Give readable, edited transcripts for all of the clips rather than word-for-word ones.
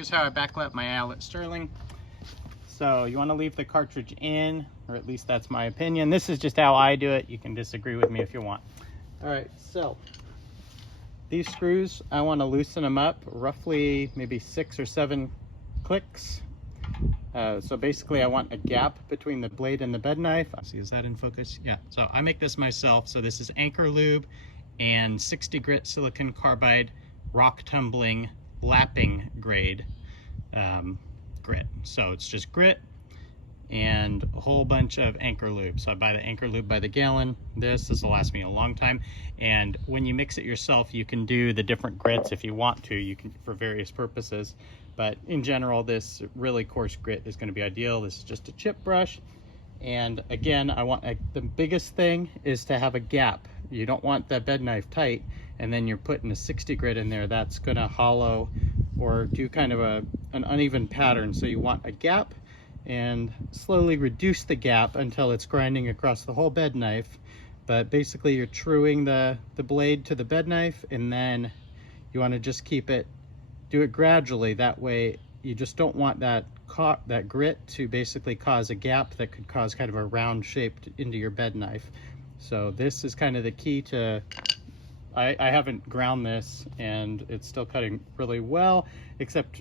here's how I backlap my Allett Sterling. So you want to leave the cartridge in, or at least that's my opinion. This is just how I do it. You can disagree with me if you want. All right, so these screws, I want to loosen them up roughly maybe 6 or 7 clicks. So basically I want a gap between the blade and the bed knife. See, is that in focus? Yeah, so I make this myself. So this is Anchor Lube and 60 grit silicon carbide rock tumbling lapping grade grit. So it's just grit and a whole bunch of Anchor Lube. So I buy the Anchor Lube by the gallon. This will last me a long time. And when you mix it yourself, you can do the different grits if you want to. You can for various purposes. But in general, this really coarse grit is going to be ideal. This is just a chip brush. And again, the biggest thing is to have a gap. You don't want that bed knife tight, and then you're putting a 60 grit in there. That's going to hollow or do kind of an uneven pattern. So you want a gap, and slowly reduce the gap until it's grinding across the whole bed knife. But basically you're truing the blade to the bed knife, and then you want to just do it gradually. That way you just don't want that grit to basically cause a gap that could cause kind of a round shape into your bed knife. So this is kind of the key to, I haven't ground this and it's still cutting really well, except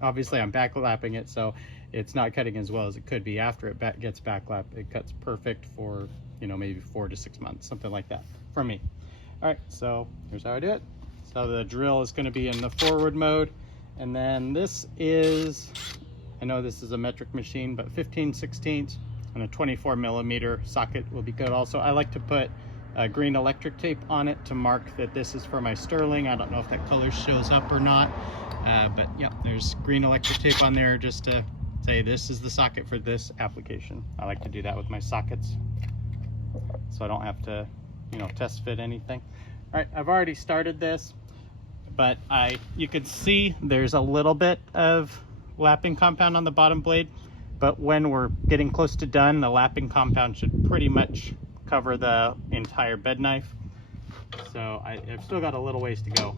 obviously I'm backlapping it, so it's not cutting as well as it could be. After it gets backlapped, it cuts perfect for, you know, maybe 4 to 6 months, something like that for me. All right, so here's how I do it. So the drill is going to be in the forward mode, and then this is, I know this is a metric machine, but 15/16 and a 24 millimeter socket will be good also. I like to put green electric tape on it to mark that this is for my Sterling. I don't know if that color shows up or not, but yeah, there's green electric tape on there just to say this is the socket for this application. I like to do that with my sockets so I don't have to, you know, test fit anything. All right, I've already started this, but you can see there's a little bit of lapping compound on the bottom blade, but when we're getting close to done, the lapping compound should pretty much cover the entire bed knife. So I've still got a little ways to go.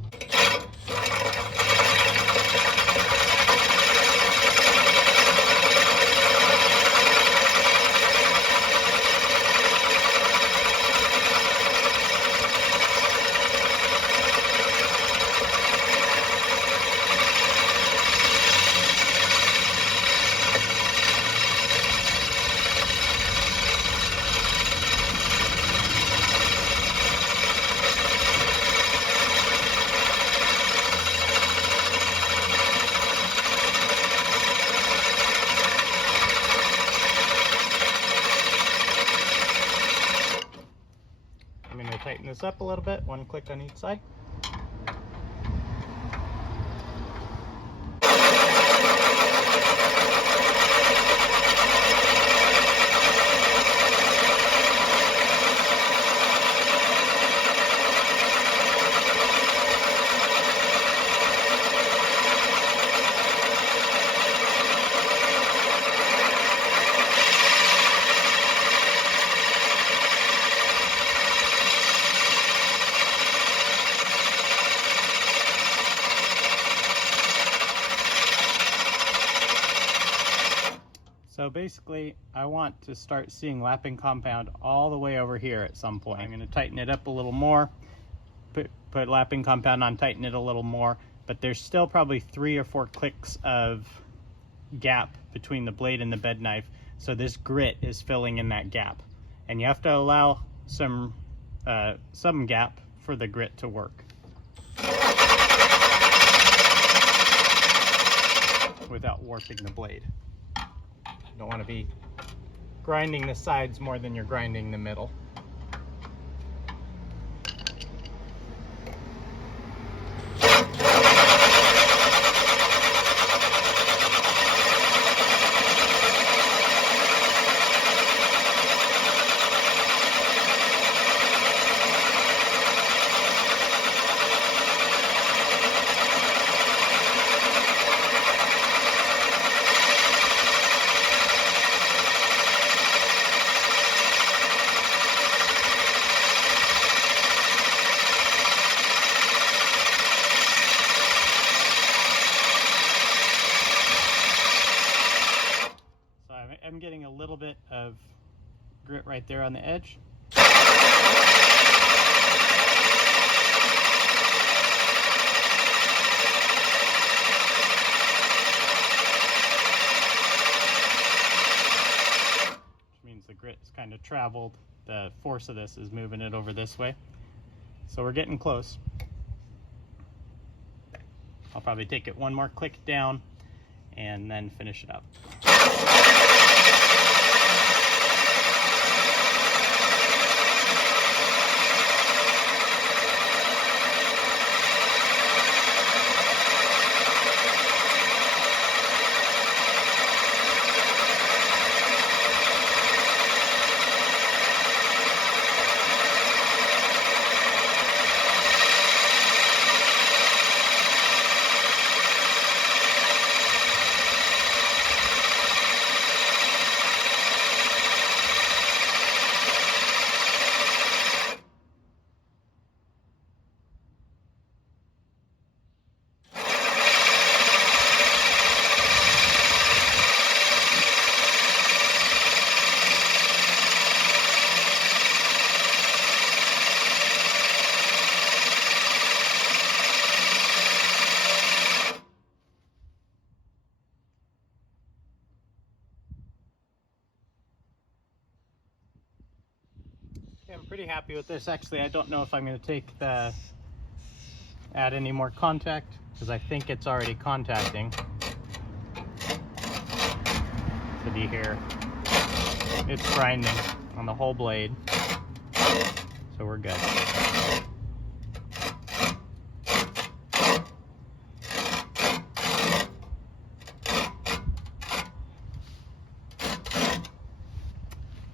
Tighten this up a little bit, 1 click on each side. So basically, I want to start seeing lapping compound all the way over here at some point. I'm going to tighten it up a little more, put lapping compound on, tighten it a little more, but there's still probably 3 or 4 clicks of gap between the blade and the bed knife. So this grit is filling in that gap. And you have to allow some gap for the grit to work without warping the blade. You don't want to be grinding the sides more than you're grinding the middle. grit right there on the edge. Which means the grit's kind of traveled. The force of this is moving it over this way. So we're getting close. I'll probably take it one more click down and then finish it up. I'm pretty happy with this. Actually, I don't know if I'm going to add any more contact, because I think it's already contacting. So do you hear? It's grinding on the whole blade. So we're good.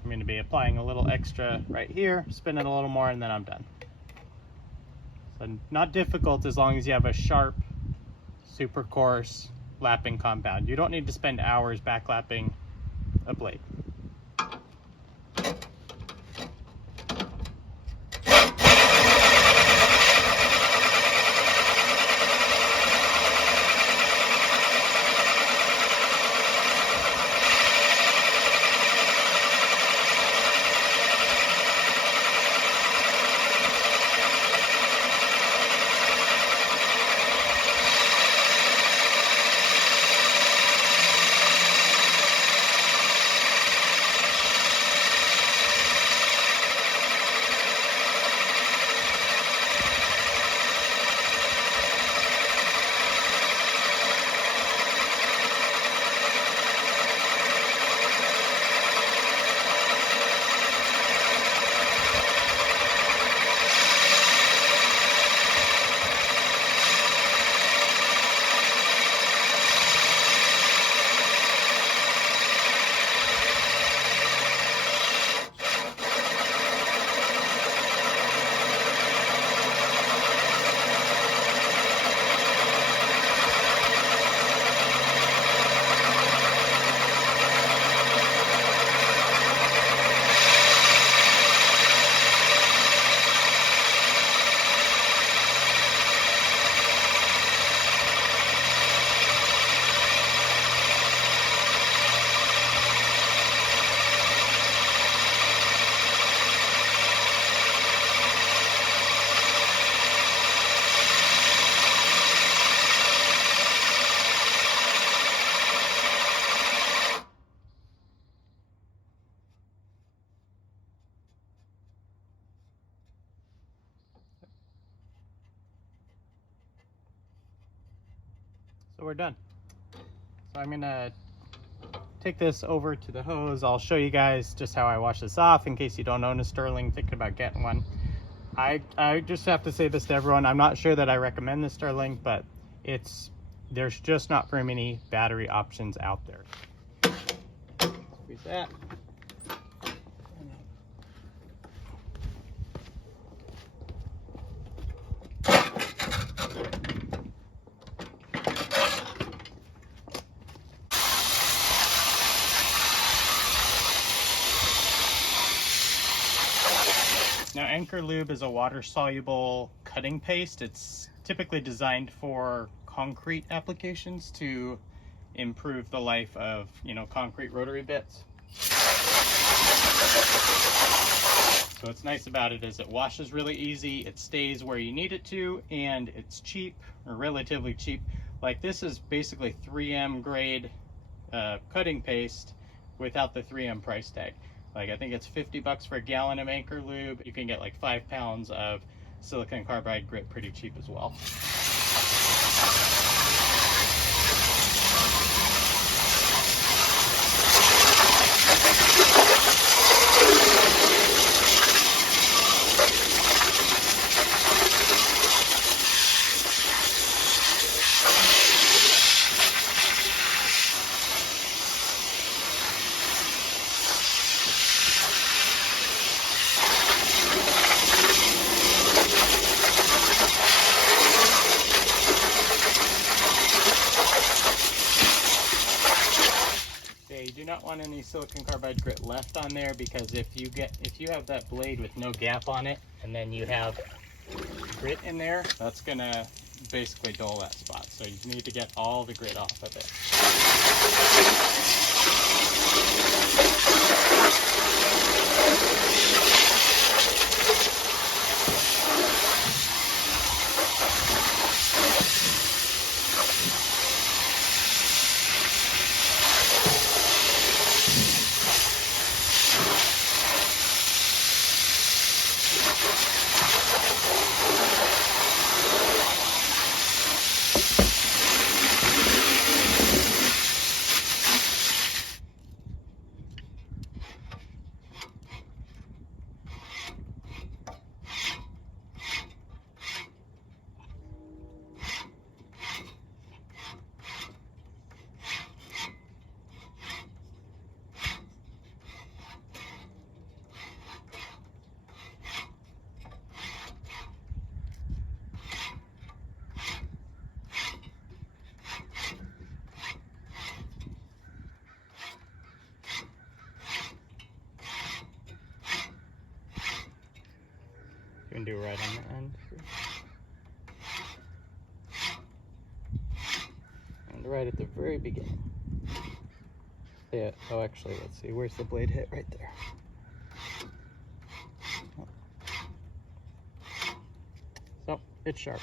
I'm going to be applying a little extra right here, spin it a little more, and then I'm done. So not difficult as long as you have a sharp, super coarse lapping compound. You don't need to spend hours backlapping a blade. So we're done. So I'm gonna take this over to the hose. I'll show you guys just how I wash this off in case you don't own a Sterling, thinking about getting one. I just have to say this to everyone. I'm not sure that I recommend the Sterling, but there's just not very many battery options out there. Squeeze that. Now, Anchor Lube is a water-soluble cutting paste. It's typically designed for concrete applications to improve the life of, concrete rotary bits. what's nice about it is it washes really easy, it stays where you need it to, and it's cheap, or relatively cheap. Like this is basically 3M grade cutting paste without the 3M price tag. Like I think it's 50 bucks for a gallon of Anchor Lube. You can get like 5 pounds of silicone carbide grit pretty cheap as well. You do not want any silicone carbide grit left on there, because if you have that blade with no gap on it and then you have grit in there, that's gonna basically dull that spot. So you need to get all the grit off of it. You can do right on the end. And right at the very beginning. Yeah, oh actually, let's see, where's the blade hit? Right there. So, it's sharp.